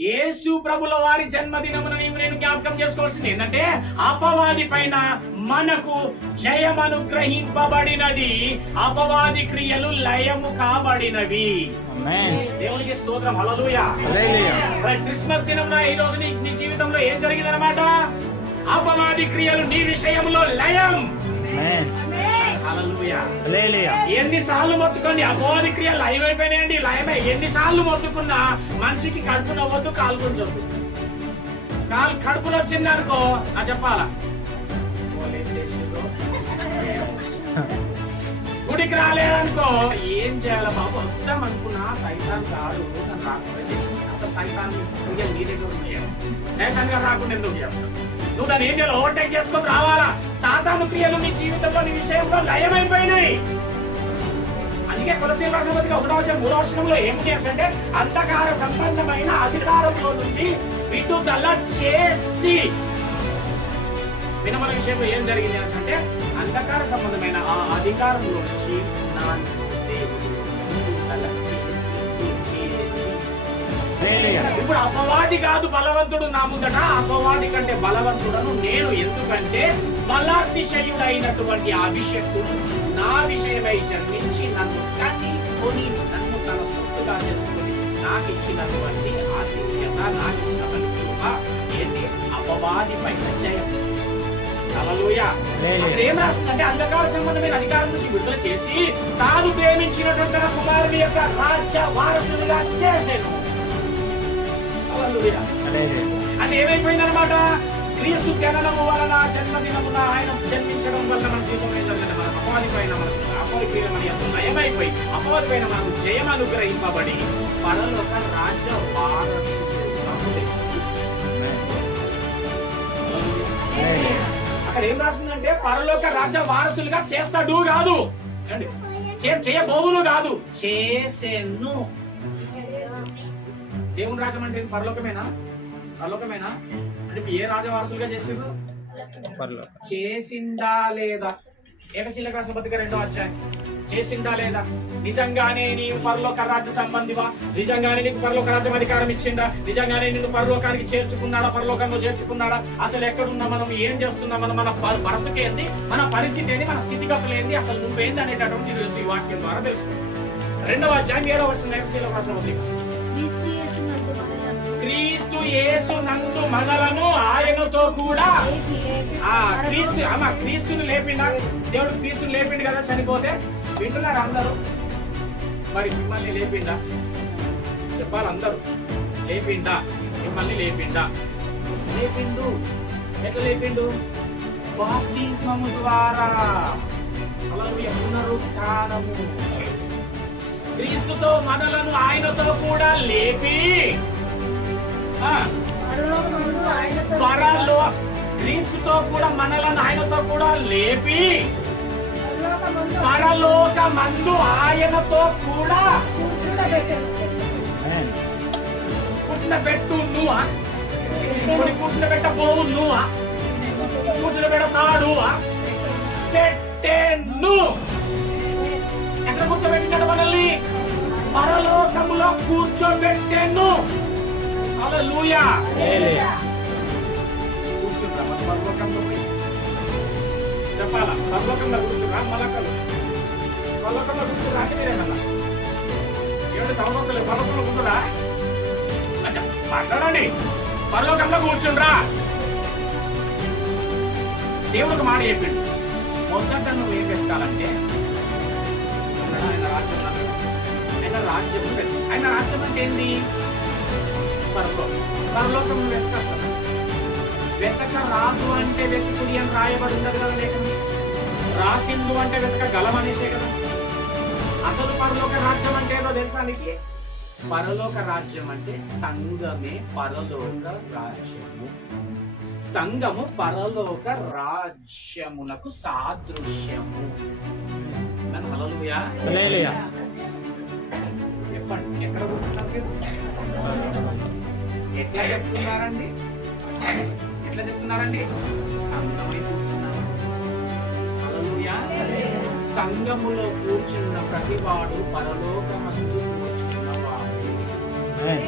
యేసు ప్రభుల వారి జన్మదినమున నీవు నేను జ్ఞాపకం చేసుకోవాల్సింది ఏంటంటే అపవాది పైన మనకు జయమనుగ్రహింపబడినది. అపవాది క్రియలు లయము కాబడినవి. దేవునికి స్తోత్రం. మరి క్రిస్మస్ దినంలో ఈ రోజు నీ జీవితంలో ఏం జరిగిందన్నమాట? అపవాది క్రియలు నీ విషయంలో లయం. ఎన్నిసార్లు మొత్తుకోండి అపవాది క్రియలు లయం అయిపోయినాయండి లయమే ఎన్నిసార్లు మొత్తుకున్నా మనిషికి కడుపు నవ్వద్దు కాలు గుంజొద్దు కాలు కడుపులో వచ్చింది అనుకో ఆ చెప్పాలా? చేసిండ్రో ఏమో. గుడికి రాలేదనుకో. ఏం చేయాలి బాబు? వద్దాం అనుకున్నా సైతాన్ కాదు నన్ను రాకుండా అసలు సైతాన్ క్రియలు నీ దగ్గర ఉన్నాయి సైతాన్ గారు రాకుండా ఎందుకు చేస్తావు నువ్వు నన్ను ఏం చేయాలి? ఓవర్టేక్ చేసుకొని రావాలా? సాతాను క్రియలు నీ జీవితంలో నీ విషయంలో లయమైపోయినాయి అందుకే కొలసీల రాష్ట్రపతిగా ఒకటో వచ్చిన మూడో వర్షంలో ఏం చేస్తుంటే అంధకార సంబంధమైన అధికారంలో నుండి విద్యుత్ అలా చేసి వినమల విషయంలో ఏం జరిగింది అంటే అంధకార సంబంధమైన ఆ అధికారంలో నుంచి నా దేవుడు ఇప్పుడు అపవాది కాదు బలవంతుడు నా ముందట అపవాది కంటే బలవంతుడను నేను ఎందుకంటే బలాతిశయుడైనటువంటి అభిషక్తుడు నా విషయమై జన్మించి నన్ను కని కొని నన్ను తన సొత్తుగా చేసుకుని నాకు ఇచ్చినటువంటి ఆధిక్యత నాకు ఇచ్చినటువంటి ఏంటి? అపవాది పైన జయం. ఏం రాస్తుందంటే అంధకార సంబంధమైన అధికారం నుంచి విడుదల చేసి తాను ప్రేమించినటువంటి తన కుమారుని యొక్క రాజ్య వారసులుగా చేసేను అంటే ఏమైపోయిందన్నమాట? క్రీస్తు జననము వలన జన్మదినమున ఆయన జన్మించడం వల్ల మన జీవితం మన అపవాది పైన మనకు అపవాది పైన మన నయమైపోయి అపవాది పైన మనకు జయం అనుగ్రహింపబడి పరలోక రాజ్య ఉండేది. అక్కడ ఏం రాస్తుందంటే పరలోక రాజ్య వారసులుగా చేస్తాడు కాదు. చేయబోవును కాదు చేసేను. దేవుని రాజ్యం అంటే? పరలోకమేనా? పరలోకమేనా? అంటే ఏ రాజవారసులుగా చేసిండ్రు? చేసిందా లేదా? ఏకశీల రాష్ట్రపతిగా రెండో అధ్యాయం. చేసిందా లేదా? నిజంగానే నీవు పరలోక రాజ్య సంబంధివా? నిజంగానే నీకు పరలోక రాజ్యం అధికారం ఇచ్చిందా? నిజంగానే నిన్ను పరలోకానికి చేర్చుకున్నాడా? పరలోకంలో చేర్చుకున్నాడా? అసలు ఎక్కడున్నా మనం? ఏం చేస్తున్నాం మనం? మన భ- ఏంది? మన పరిస్థితి ఏంది? మన స్థితిగతులు ఏంది? అసలు నువ్వేంది అనేటటువంటి తెలుసు ఈ వాక్యం ద్వారా తెలుసు రెండవ అధ్యాయం ఏడవ వర్షం ఏకశీల రాష్ట్రపతి క్రీస్తు యేసు నందు మనలను ఆయనతో కూడా ఆ క్రీస్తు అమ్మ క్రీస్తుని లేపిండా? దేవుడు క్రీస్తుని లేపిండు కదా చనిపోతే? వింటున్నారు అందరూ? మరి మిమ్మల్ని లేపిండా? చెప్పాలి అందరూ? లేపిండా? మిమ్మల్ని లేపిండా? లేపిండు. ఎట్లా లేపిండు? బాప్తిస్మము ద్వారా. హల్లెలూయా. పునరుత్నము క్రీస్తుతో మనలను ఆయనతో కూడా లేపి పరాల్లో క్రీస్తుతో కూడా మనలను ఆయనతో కూడా లేపి పరలోక మందు ఆయనతో కూడా పెట్టు నువ్వా కొన్ని కూర్చున్న పెట్టబోవు నువ్వా కూర్చున్న పెడతాడు పెట్టేను. ఎక్కడ కూర్చోబెట్టినాడు మనల్ని? పరలోకములో కూర్చోబెట్టేను. హల్లెలూయా కూర్చుంటా మన పరలోకంలో పోయి. చెప్పాలా? పరలోకంలో కూర్చురా మలకలు పరలోకంలో కూర్చురా అంటే మీరేమన్నా ఏమిటి సమస్యలు పరలోకంలో కూర్చురా? మాట్లాడండి. పరలోకంలో కూర్చుండ్రా. దేవుడు ఒక మాట చెప్పిండు. మొదట నువ్వు ఏం వెతకాలంటే ఆయన రాజ్యం ఆయన రాజ్యం ఆయన రాజ్యం అంటే ఏంది? పరలోకం పరలోకం వెతక రాదు అంటే వెతుకుడి అని రాయబడి ఉండదు కదా లేఖని రాసిందు అంటే వెతక గలమనేసే కదా. అసలు పరలోక రాజ్యం అంటే ఏదో తెలుసా నీకు పరలోక రాజ్యం అంటే సంఘమే పరలోక రాజ్యము. సంఘము పరలోక రాజ్యమునకు సాదృశ్యము చెప్పండి ఎక్కడ కూర్చున్నారు ఎట్లా చెప్తున్నారండి? ఎట్లా చెప్తున్నారండి? సంఘమై కూర్చున్నారు. సంఘములో కూర్చున్న ప్రతివాడు పరలోకమందు కూర్చున్నవాడు. ఆమేన్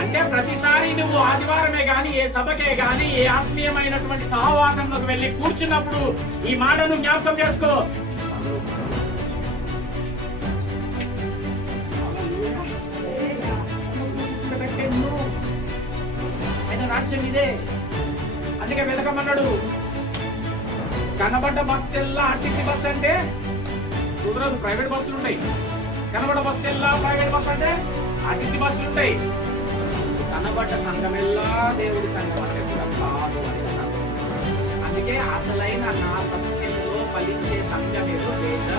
అంటే ప్రతిసారి నువ్వు ఆదివారమే గాని ఏ సభకే గాని ఏ ఆత్మీయమైనటువంటి సహవాసంలోకి వెళ్ళి కూర్చున్నప్పుడు ఈ మాటను జ్ఞాపకం చేసుకో. యాక్షన్ ఇదే అందుకే వెతకమన్నాడు. కనబడ్డ బస్సు ఎల్లా ఆర్టీసీ బస్ అంటే? కుదరదు ప్రైవేట్ బస్సులు ఉంటాయి. కనబడ్డ బస్సు ఎల్లా ప్రైవేట్ బస్సు అంటే? ఆర్టీసీ బస్సులు ఉంటాయి. కనబడ్డ సంఘం ఎల్లా దేవుడి సంఘం అంటే కూడా కాదు అని అందుకే అసలైన నా సత్యంలో ఫలించే సంఘం ఏదో వేద